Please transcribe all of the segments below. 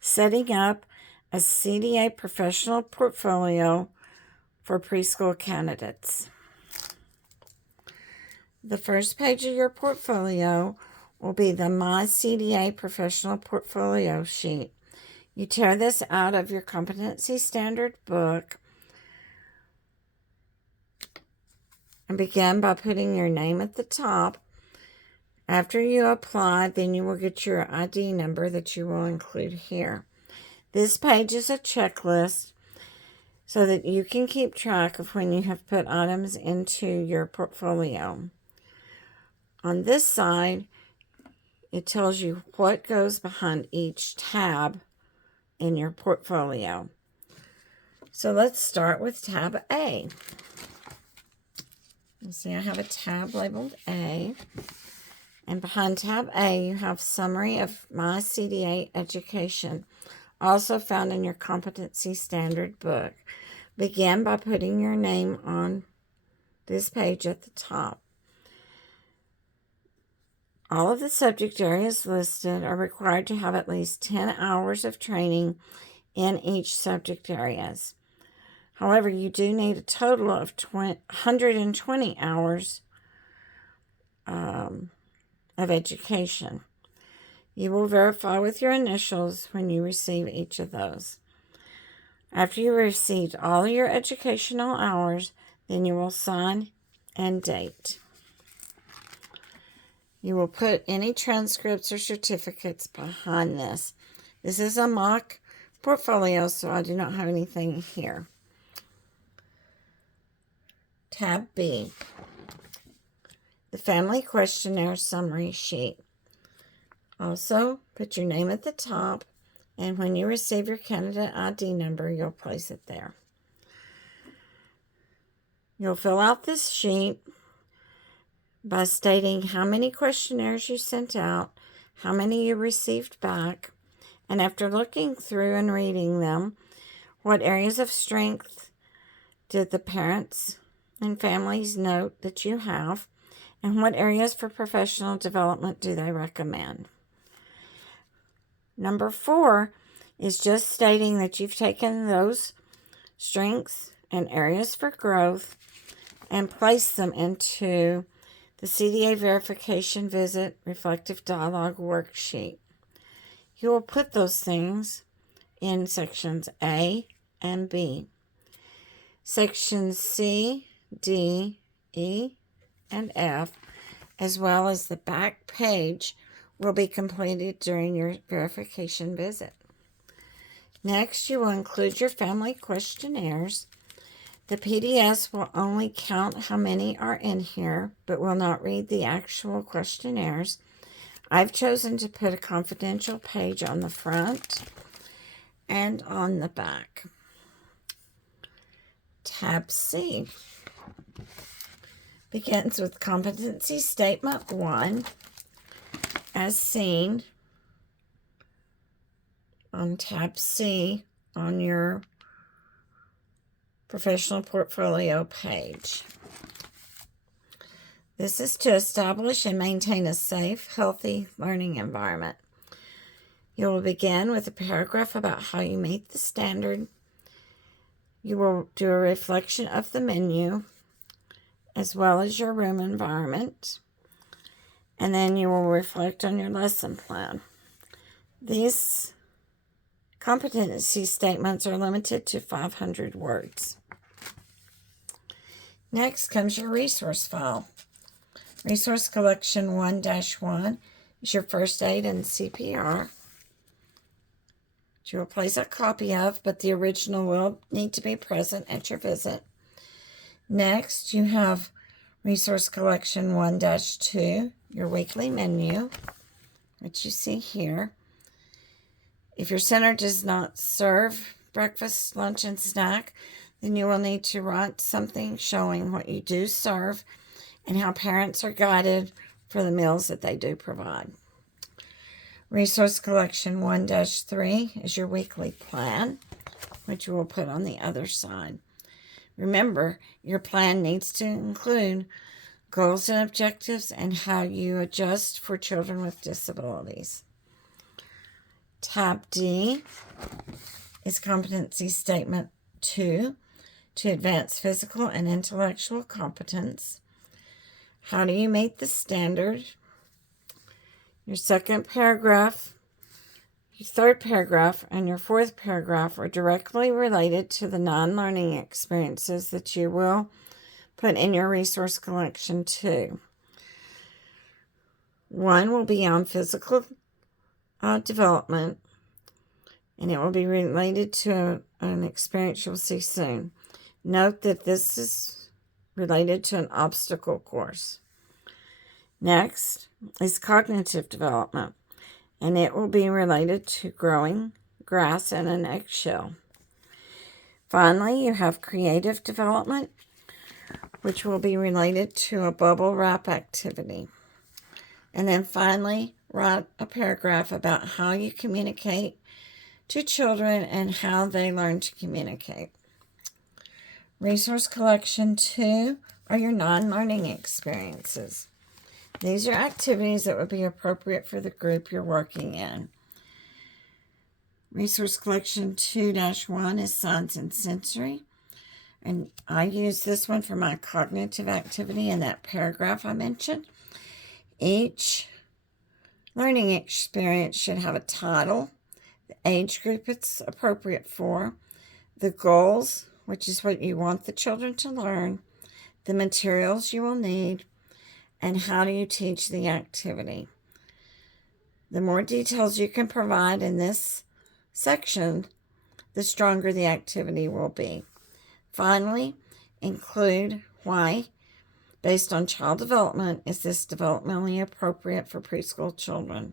Setting up a CDA professional portfolio for preschool candidates. The first page of your portfolio will be the My CDA Professional Portfolio sheet. You tear this out of your competency standard book and begin by putting your name at the top. After you apply, then you will get your ID number that you will include here. This page is a checklist so that you can keep track of when you have put items into your portfolio. On this side, it tells you what goes behind each tab in your portfolio. So let's start with tab A. You see I have a tab labeled A. And behind tab A, you have summary of My CDA education, also found in your competency standard book. Begin by putting your name on this page at the top. All of the subject areas listed are required to have at least 10 hours of training in each subject areas. However, you do need a total of 120 hours of education. You will verify with your initials when you receive each of those. After you received all your educational hours, then you will sign and date. You will put any transcripts or certificates behind this. This is a mock portfolio, so I do not have anything here. Tab B, the Family Questionnaire Summary Sheet. Also, put your name at the top, and when you receive your candidate ID number, you'll place it there. You'll fill out this sheet by stating how many questionnaires you sent out, how many you received back, and after looking through and reading them, what areas of strength did the parents and families note that you have, and what areas for professional development do they recommend. Number 4 is just stating that you've taken those strengths and areas for growth and placed them into the CDA Verification Visit Reflective Dialogue Worksheet. You will put those things in sections A and B. Sections C, D, E, and F, as well as the back page, will be completed during your verification visit. Next, you will include your family questionnaires. The PDS will only count how many are in here, but will not read the actual questionnaires. I've chosen to put a confidential page on the front and on the back. Tab C begins with Competency Statement 1, as seen on tab C on your professional portfolio page. This is to establish and maintain a safe, healthy learning environment. You will begin with a paragraph about how you meet the standard. You will do a reflection of the menu as well as your room environment, and then you will reflect on your lesson plan. These competency statements are limited to 500 words. Next comes your resource file. Resource Collection 1-1 is your first aid and CPR, which you will place a copy of, but the original will need to be present at your visit. Next, you have Resource Collection 1-2, your weekly menu, which you see here. If your center does not serve breakfast, lunch, and snack, then you will need to write something showing what you do serve and how parents are guided for the meals that they do provide. Resource Collection 1-3 is your weekly plan, which you will put on the other side. Remember, your plan needs to include goals and objectives and how you adjust for children with disabilities. Tab D is Competency Statement 2, to advance physical and intellectual competence. How do you meet the standard? Your second paragraph, your third paragraph, and your fourth paragraph are directly related to the non-learning experiences that you will put in your resource collection 2. One will be on physical development, and it will be related to an experience you'll see soon. Note that this is related to an obstacle course. Next is cognitive development, and it will be related to growing grass in an eggshell. Finally, you have creative development, which will be related to a bubble wrap activity. And then finally, write a paragraph about how you communicate to children and how they learn to communicate. Resource collection 2 are your non-learning experiences. These are activities that would be appropriate for the group you're working in. Resource collection 2-1 is science and sensory. And I use this one for my cognitive activity in that paragraph I mentioned. Each learning experience should have a title, the age group it's appropriate for, the goals, which is what you want the children to learn, the materials you will need, and how do you teach the activity. The more details you can provide in this section, the stronger the activity will be. Finally, include why, based on child development, is this developmentally appropriate for preschool children.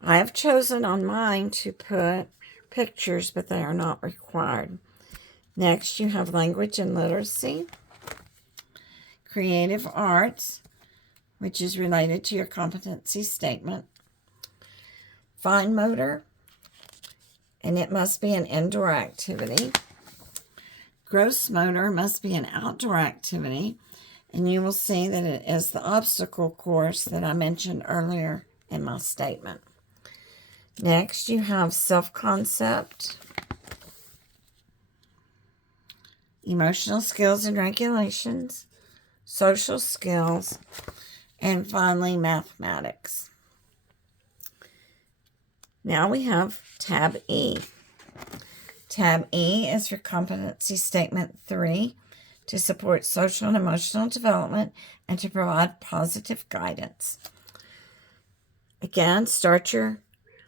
I have chosen on mine to put pictures, but they are not required. Next, you have language and literacy, creative arts, which is related to your competency statement, fine motor, and it must be an indoor activity. Gross motor must be an outdoor activity, and you will see that it is the obstacle course that I mentioned earlier in my statement. Next, you have self-concept, emotional skills and regulations, social skills, and finally, mathematics. Now we have Tab E. Tab E is for Competency Statement 3, to support social and emotional development and to provide positive guidance. Again, start your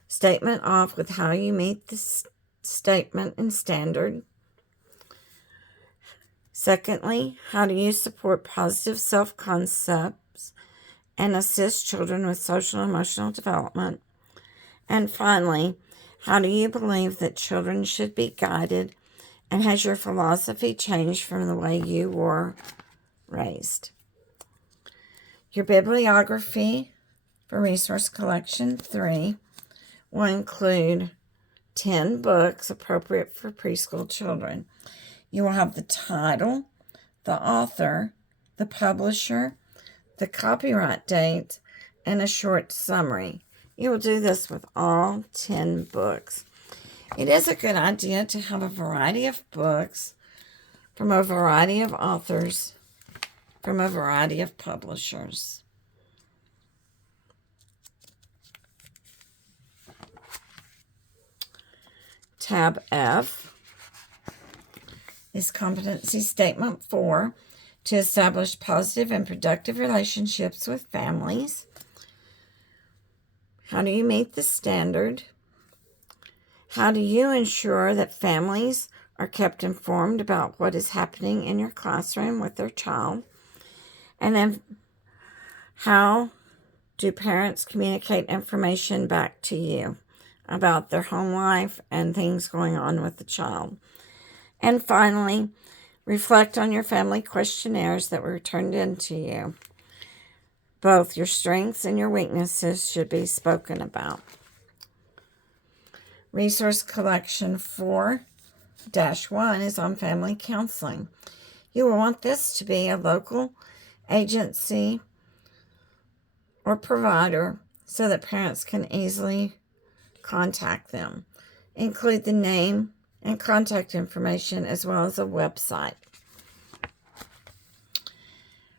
statement off with how you meet this statement and standard. Secondly, how do you support positive self-concepts and assist children with social and emotional development? And finally, how do you believe that children should be guided, and has your philosophy changed from the way you were raised? Your bibliography for Resource Collection 3 will include 10 books appropriate for preschool children. You will have the title, the author, the publisher, the copyright date, and a short summary. You will do this with all 10 books. It is a good idea to have a variety of books from a variety of authors, from a variety of publishers. Tab F is Competency Statement 4, to establish positive and productive relationships with families. How do you meet the standard? How do you ensure that families are kept informed about what is happening in your classroom with their child? And then, how do parents communicate information back to you about their home life and things going on with the child? And finally, reflect on your family questionnaires that were turned in to you. Both your strengths and your weaknesses should be spoken about. Resource Collection 4-1 is on family counseling. You will want this to be a local agency or provider so that parents can easily contact them. Include the name and contact information as well as a website.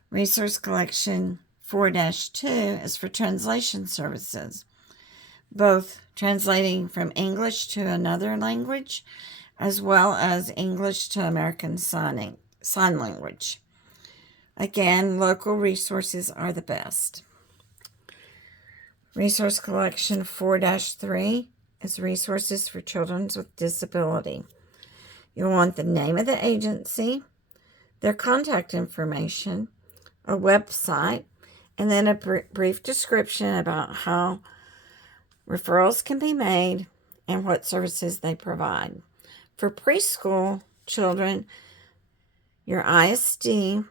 Resource Collection 4-2 is for translation services, both translating from English to another language as well as English to American Sign Language. Again, local resources are the best. Resource Collection 4-3 is resources for children with disability. You'll want the name of the agency, their contact information, a website, and then a brief description about how referrals can be made and what services they provide. For preschool children, your ISD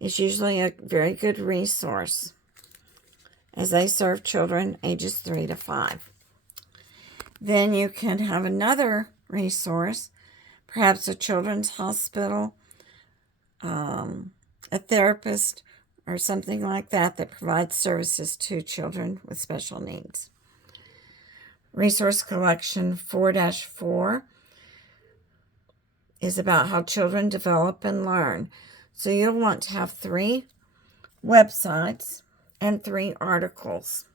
is usually a very good resource as they serve children ages 3 to 5. Then you can have another resource, perhaps a children's hospital, a therapist, or something like that that provides services to children with special needs. Resource Collection 4-4 is about how children develop and learn. So you'll want to have 3 websites and 3 articles.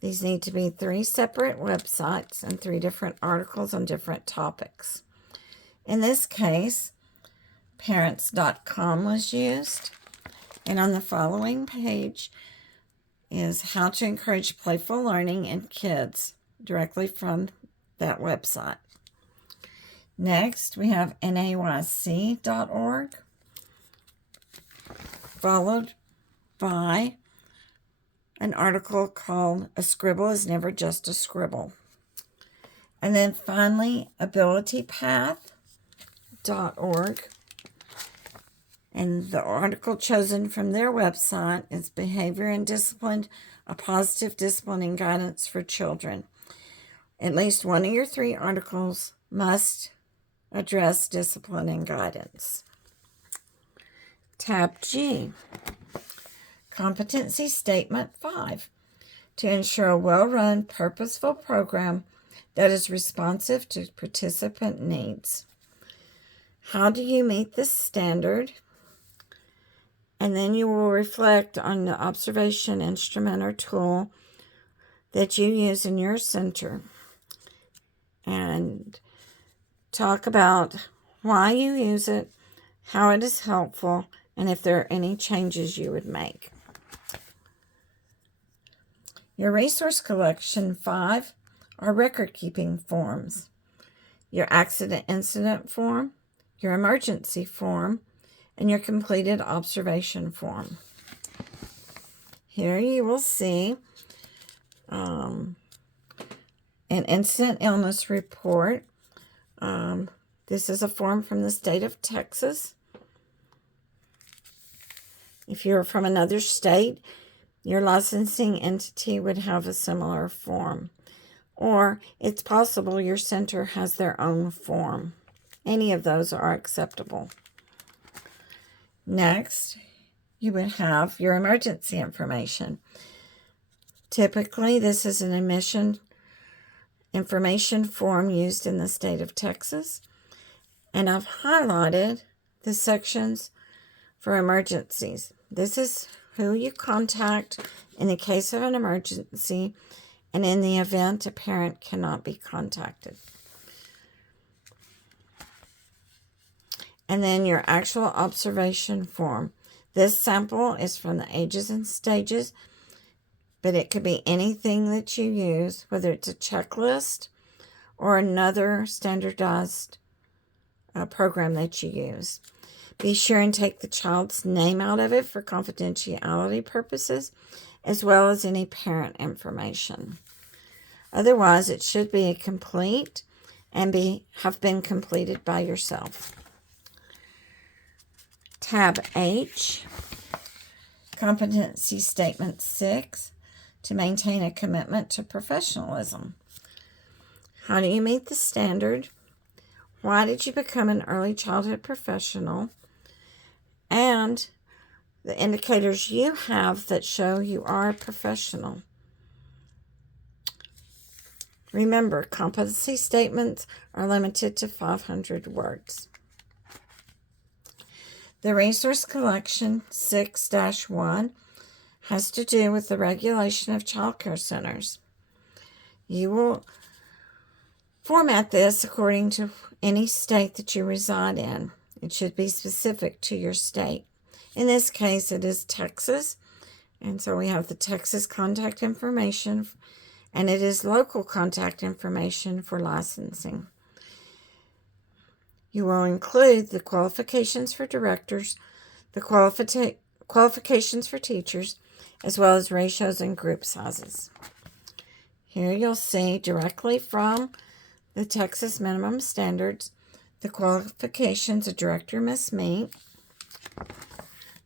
These need to be 3 separate websites and 3 different articles on different topics. In this case, parents.com was used. And on the following page is how to encourage playful learning in kids directly from that website. Next, we have nayc.org, followed by an article called A Scribble is Never Just a Scribble. And then finally, abilitypath.org. And the article chosen from their website is Behavior and Discipline, a Positive Disciplining Guidance for Children. At least one of your 3 articles must address discipline and guidance. Tab G, Competency Statement 5, to ensure a well-run, purposeful program that is responsive to participant needs. How do you meet this standard? And then you will reflect on the observation instrument or tool that you use in your center and talk about why you use it, how it is helpful, and if there are any changes you would make. Your Resource Collection 5 are record-keeping forms. Your Accident Incident Form, your Emergency Form, and your Completed Observation Form. Here you will see an Incident Illness Report. This is a form from the state of Texas. If you're from another state, your licensing entity would have a similar form. Or it's possible your center has their own form. Any of those are acceptable. Next, you would have your emergency information. Typically, this is an admission information form used in the state of Texas. And I've highlighted the sections for emergencies. This is who you contact in the case of an emergency and in the event a parent cannot be contacted. And then your actual observation form. This sample is from the Ages and Stages, but it could be anything that you use, whether it's a checklist or another standardized program that you use. Be sure and take the child's name out of it for confidentiality purposes, as well as any parent information. Otherwise, it should be complete and have been completed by yourself. Tab H, Competency Statement 6, to maintain a commitment to professionalism. How do you meet the standard? Why did you become an early childhood professional? And the indicators you have that show you are a professional. Remember, competency statements are limited to 500 words. The resource collection 6-1 has to do with the regulation of child care centers. You will format this according to any state that you reside in. It should be specific to your state. In this case, it is Texas, and so we have the Texas contact information, and it is local contact information for licensing. You will include the qualifications for directors, the qualifications for teachers, as well as ratios and group sizes. Here you'll see directly from the Texas minimum standards the qualifications a director must meet,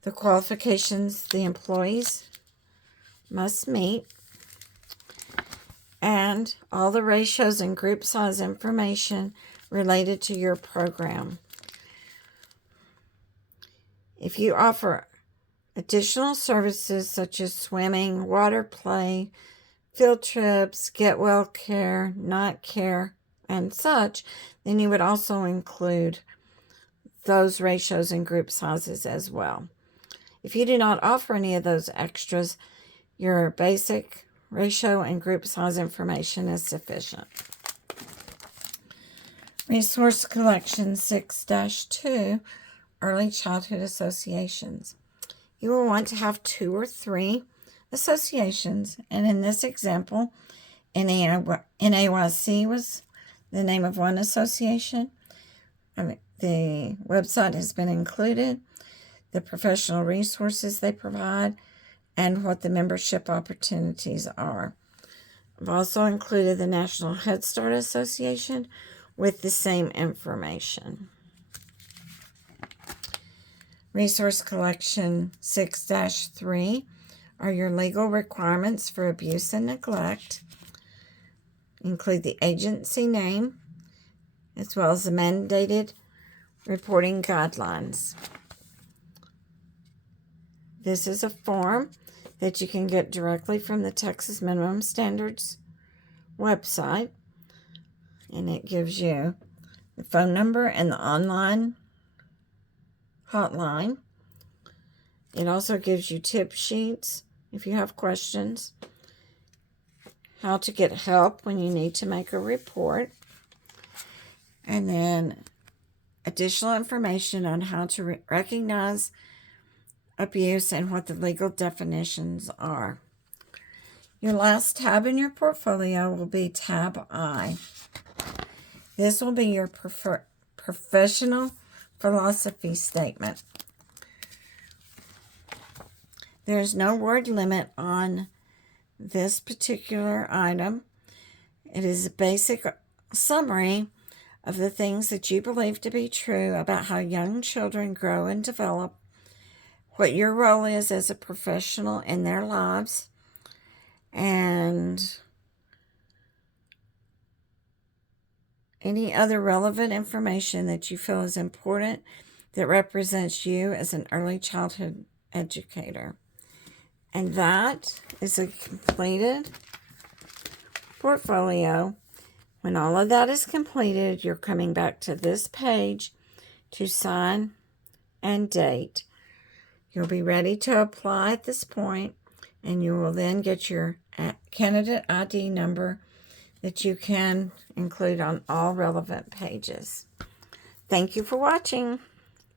the qualifications the employees must meet, and all the ratios and group size information related to your program. If you offer additional services such as swimming, water play, field trips, get well care, night care, and such, then you would also include those ratios and group sizes as well. If you do not offer any of those extras, your basic ratio and group size information is sufficient. Resource Collection 6-2, Early Childhood Associations. You will want to have 2 or 3 associations, and in this example, NAYC was the name of one association. The website has been included, the professional resources they provide, and what the membership opportunities are. I've also included the National Head Start Association with the same information. Resource Collection 6-3 are your legal requirements for abuse and neglect. Include the agency name, as well as the mandated reporting guidelines. This is a form that you can get directly from the Texas Minimum Standards website, and it gives you the phone number and the online hotline. It also gives you tip sheets if you have questions, how to get help when you need to make a report, and then additional information on how to recognize abuse and what the legal definitions are. Your last tab in your portfolio will be tab I. This will be your professional philosophy statement. There's no word limit on this particular item. It is a basic summary of the things that you believe to be true about how young children grow and develop, what your role is as a professional in their lives, and any other relevant information that you feel is important that represents you as an early childhood educator. And that is a completed portfolio. When all of that is completed, you're coming back to this page to sign and date. You'll be ready to apply at this point, and you will then get your candidate ID number that you can include on all relevant pages. Thank you for watching.